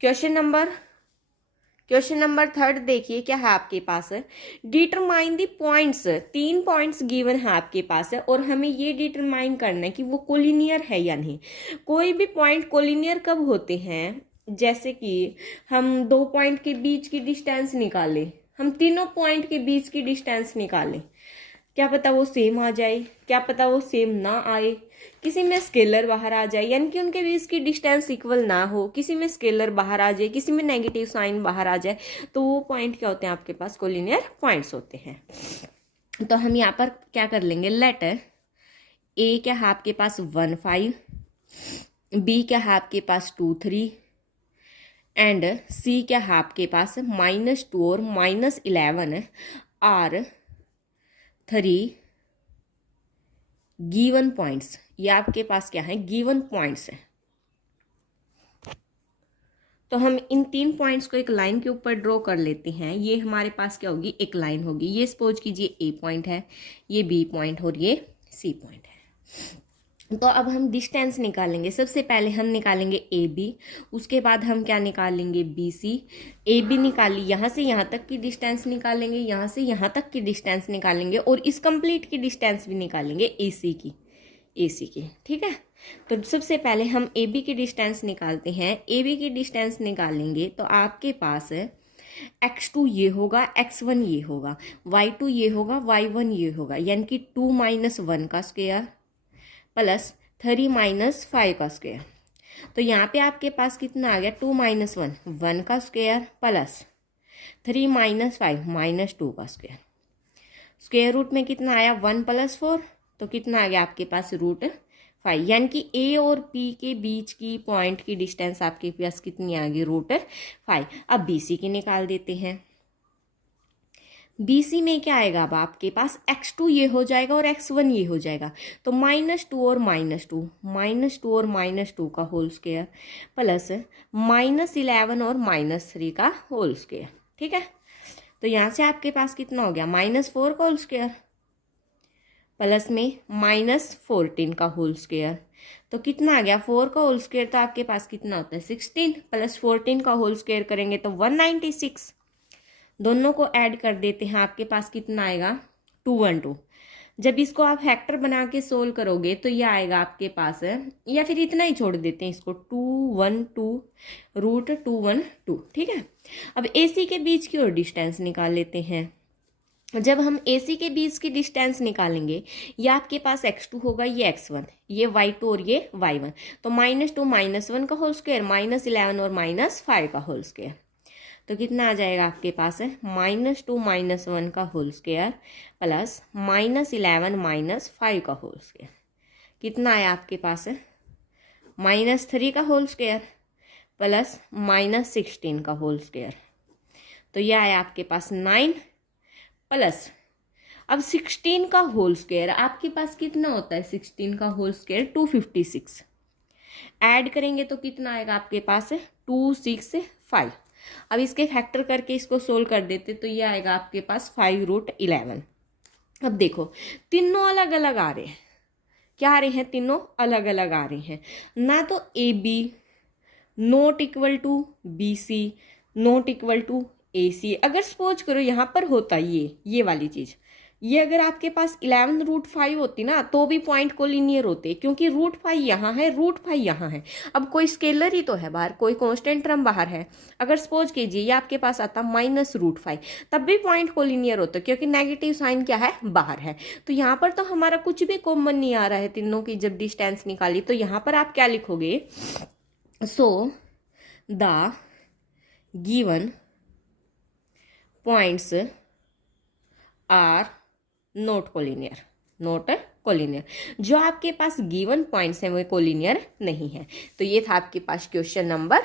Question number third देखिए क्या है आपके पास है। Determine the points, 3 points given है आपके पास है और हमें ये डिटरमाइन करना है कि वो कोलिनियर है या नहीं। कोई भी पॉइंट कोलिनियर कब होते हैं, जैसे कि हम 2 पॉइंट के बीच की डिस्टेंस निकालें, हम तीनों पॉइंट के बीच की डिस्टेंस निकालें, क्या पता वो सेम आ जाए, क्या पता वो सेम ना आए, किसी में स्केलर बाहर आ जाए यानी कि उनके बीच की डिस्टेंस इक्वल ना हो, किसी में स्केलर बाहर आ जाए, किसी में नेगेटिव साइन बाहर आ जाए, तो वो पॉइंट क्या होते हैं आपके पास, कोलिनियर पॉइंट्स होते हैं। तो हम यहाँ पर क्या कर लेंगे, लेटर ए क्या है आपके पास 1 5, बी क्या है आपके पास 2 3 एंड सी क्या है आपके पास -2 और -11 आर 3 गिवन पॉइंट्स। ये आपके पास क्या है, गिवन पॉइंट्स है। तो हम इन 3 पॉइंट्स को एक लाइन के ऊपर ड्रॉ कर लेते हैं। ये हमारे पास क्या होगी, एक लाइन होगी। ये सपोज कीजिए ए पॉइंट है, ये बी पॉइंट और ये सी पॉइंट है। तो अब हम डिस्टेंस निकालेंगे। सबसे पहले हम निकालेंगे ए बी, उसके बाद हम क्या निकालेंगे, बी सी। ए बी निकाली, यहाँ से यहाँ तक की डिस्टेंस निकालेंगे, यहाँ से यहाँ तक की डिस्टेंस निकालेंगे और इस कंप्लीट की डिस्टेंस भी निकालेंगे ए सी की, ठीक है। तो सबसे पहले हम ए बी की डिस्टेंस निकालते हैं। ए बी की डिस्टेंस निकालेंगे तो आपके पास x2 ये होगा, x1 ये होगा, y2 ये होगा, y1 ये होगा, यानी कि 2 - 1 का स्क्वायर प्लस 3 - 5 का स्क्वायर। तो यहाँ पे आपके पास कितना आ गया, 2 - 1 1 का स्क्वायर प्लस 3 - 5 -2 का स्क्वायर। स्क्वायर रूट में कितना आया, 1 + 4, तो कितना आ गया आपके पास √5, यानी कि ए और पी के बीच की पॉइंट की डिस्टेंस आपके पास कितनी आ गई, √5। अब बी सी की निकाल देते हैं। BC में क्या आएगा, अब आपके पास x2 ये हो जाएगा और x1 ये हो जाएगा, तो -2 और -2 का होल स्क्वायर प्लस -11 और -3 का होल स्क्वायर, ठीक है। तो यहाँ से आपके पास कितना हो गया, -4 का होल स्क्वायर प्लस में -14 का होल स्क्वायर, तो कितना आ गया, 4 का होल स्क्वायर, तो आपके पास कितना होता है 16 प्लस 14 का होल स्क्वायर करेंगे तो 196। दोनों को ऐड कर देते हैं, आपके पास कितना आएगा 212। जब इसको आप फैक्टर बना के सोल्व करोगे तो ये आएगा आपके पास है, या फिर इतना ही छोड़ देते हैं इसको, 212 √212, ठीक है। अब AC के बीच की और डिस्टेंस निकाल लेते हैं। जब हम AC के बीच की डिस्टेंस निकालेंगे, ये आपके पास x2 होगा, ये x1, ये y2 और ये y1, तो -2 - 1 का होल स्क्वायर, -11 और -5 का होल स्क्वायर, तो कितना आ जाएगा आपके पास है, -2 - 1 का होल स्क्वायर प्लस -11 - 5 का होल स्क्वायर, कितना आया आपके पास है, -3 का होल स्क्वायर प्लस -16 का होल स्क्वायर, तो यह आया आपके पास 9 प्लस, अब 16 का होल स्क्वायर आपके पास कितना होता है, 16 का होल स्क्वायर 256, ऐड करेंगे तो कितना आएगा आपके पास है 265। अब इसके फैक्टर करके इसको सोल्व कर देते तो ये आएगा आपके पास 5√11। अब देखो तीनों अलग अलग आ रहे हैं, क्या आ रहे हैं, तीनों अलग अलग आ रहे हैं ना, तो A B not equal to B C not equal to A C. अगर सपोज करो यहाँ पर होता ये वाली चीज़, ये अगर आपके पास 11√5 होती ना तो भी पॉइंट कोलिनियर होते, क्योंकि √5 यहाँ है, √5 यहाँ है। अब कोई स्केलर ही तो है बाहर, कोई कांस्टेंट टर्म बाहर है। अगर सपोज कीजिए ये आपके पास आता -√5, तब भी पॉइंट कोलिनियर होता, क्योंकि नेगेटिव साइन क्या है, बाहर है। तो यहाँ पर तो हमारा कुछ भी कॉमन नहीं आ रहा है, तीनों की जब डिस्टेंस निकाली, तो यहाँ पर आप क्या लिखोगे, so the given points are not collinear, जो आपके पास गिवन पॉइंट्स हैं वो कोलिनियर नहीं है। तो ये था आपके पास क्वेश्चन नंबर